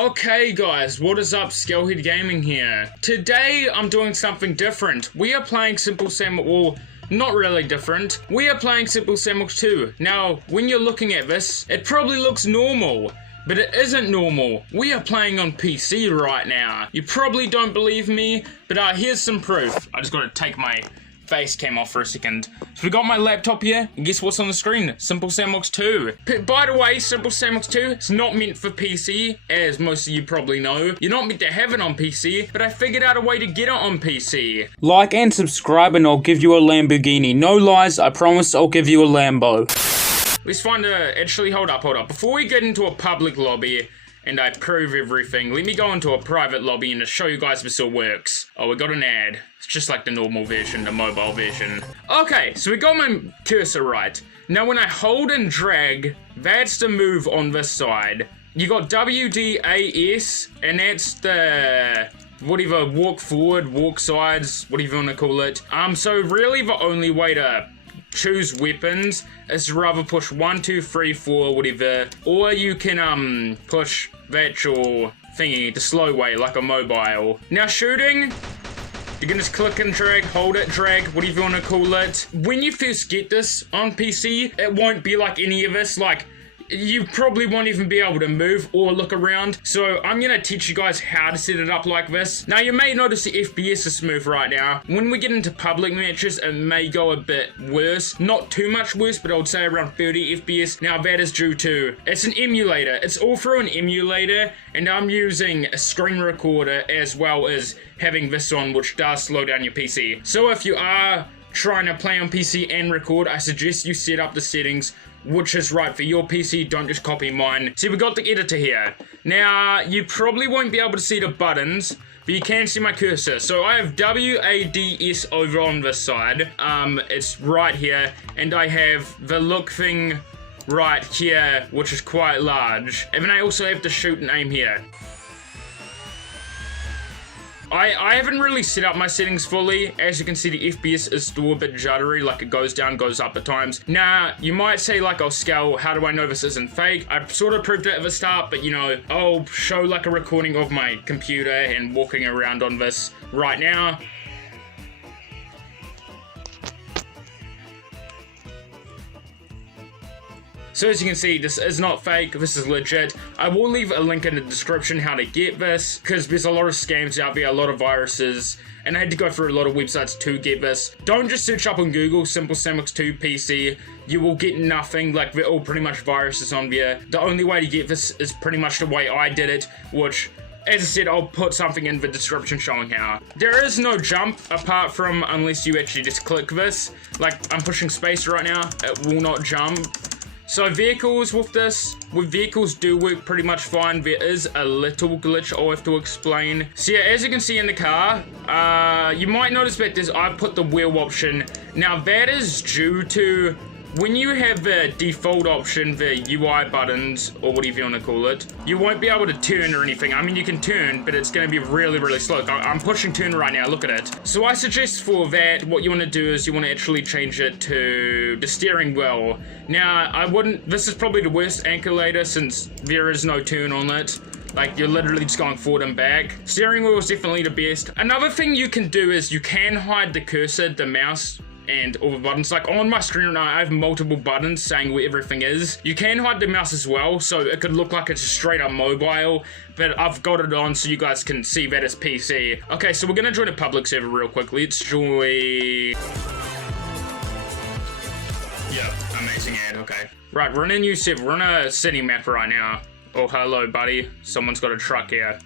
Okay guys, what is up? Skillhead Gaming here. Today I'm doing something different. We are playing Simple Sandbox, well, not really different. We are playing Simple Sandbox 2. Now, when you're looking at this, it probably looks normal, but it isn't normal. We are playing on PC right now. You probably don't believe me, but here's some proof. I just gotta take my face cam off for a second. So we got my laptop here, and guess what's on the screen? Simple Sandbox 2. By the way, Simple Sandbox 2, it's not meant for PC, as most of you probably know. You're not meant to have it on PC, but I figured out a way to get it on PC. Like and subscribe and I'll give you a Lamborghini. No lies, I promise I'll give you a Lambo. Let's find actually, hold up. Before we get into a public lobby, and I prove everything, let me go into a private lobby and to show you guys if this all works. Oh, we got an ad. It's just like the normal version, the mobile version. Okay, so we got my cursor right. Now when I hold and drag, that's the move on this side. You got WDAS, and that's the whatever, walk forward, walk sides, whatever you want to call it. So really the only way to choose weapons is to rather push 1, 2, 3, 4, whatever, or you can push the actual thingy the slow way like a mobile. Now shooting, you can just click and drag, hold it, drag, whatever you want to call it. When you first get this on PC, it won't be like any of this. Like, you probably won't even be able to move or look around. So I'm gonna teach you guys how to set it up like this. Now you may notice the FPS is smooth right now. When we get into public matches, it may go a bit worse. Not too much worse, but I would say around 30 FPS. Now that is due to, it's an emulator. It's all through an emulator, and I'm using a screen recorder as well as having this on, which does slow down your PC. So if you are trying to play on PC and record, I suggest you set up the settings which is right for your PC, don't just copy mine. See, we got the editor here. Now, you probably won't be able to see the buttons, but you can see my cursor. So I have WADS over on this side. It's right here, and I have the look thing right here, which is quite large. And then I also have the shoot and aim here. I haven't really set up my settings fully. As you can see, the FPS is still a bit juddery, like it goes down, goes up at times. Now, you might say like, oh, Scale, how do I know this isn't fake? I sort of proved it at the start, but you know, I'll show like a recording of my computer and walking around on this right now. So as you can see, this is not fake, this is legit. I will leave a link in the description how to get this, because there's a lot of scams out there, a lot of viruses, and I had to go through a lot of websites to get this. Don't just search up on Google, Simple Sandbox 2 PC, you will get nothing, like they're all pretty much viruses on there. The only way to get this is pretty much the way I did it, which, as I said, I'll put something in the description showing how. There is no jump apart from unless you actually just click this. Like, I'm pushing space right now, it will not jump. So vehicles with this, vehicles do work pretty much fine. There is a little glitch I'll have to explain. So yeah, as you can see in the car, you might notice that I've put the wheel option. Now that is due to when you have the default option, the UI buttons, or whatever you want to call it, you won't be able to turn or anything. I mean, you can turn, but it's going to be really, really slow. I'm pushing turn right now, look at it. So I suggest for that, what you want to do is you want to actually change it to the steering wheel. Now, this is probably the worst ankulator since there is no turn on it. Like, you're literally just going forward and back. Steering wheel is definitely the best. Another thing you can do is you can hide the cursor, the mouse, and all the buttons. Like on my screen right now, I have multiple buttons saying where everything is. You can hide the mouse as well, so it could look like it's straight up mobile, but I've got it on so you guys can see that it's PC. Okay, so we're gonna join a public server real quick. Let's join. Yeah, amazing ad, okay. Right, we're in a new server. We're on a city map right now. Oh, hello, buddy. Someone's got a truck here.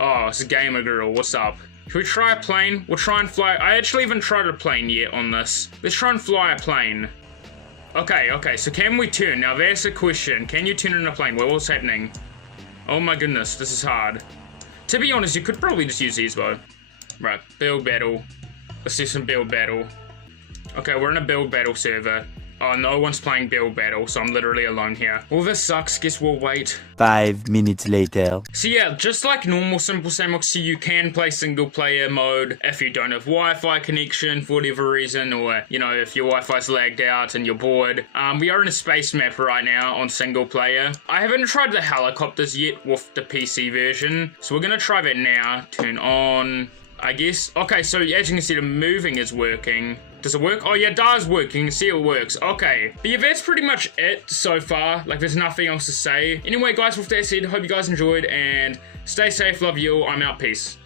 Oh, it's a gamer girl. What's up? Should we try a plane? We'll try and fly. I actually haven't tried a plane yet on this. Let's try and fly a plane. Okay, so can we turn? Now that's a question. Can you turn in a plane? Well, what's happening? Oh my goodness, this is hard. To be honest, you could probably just use these though. Right, build battle. Let's do some build battle. Okay, we're in a build battle server. Oh, no one's playing build battle, so I'm literally alone here. Well, this sucks. Guess we'll wait. 5 minutes later. So yeah, just like normal Simple Sandbox, you can play single player mode if you don't have Wi-Fi connection for whatever reason, or, you know, if your Wi-Fi's lagged out and you're bored. We are in a space map right now on single player. I haven't tried the helicopters yet with the PC version, so we're gonna try that now. Turn on, I guess. Okay, so as you can see, the moving is working. Does it work? Oh yeah, it does work. You can see it works. Okay. But yeah, that's pretty much it so far. Like, there's nothing else to say. Anyway, guys, with that said, hope you guys enjoyed, and stay safe. Love you all. I'm out. Peace.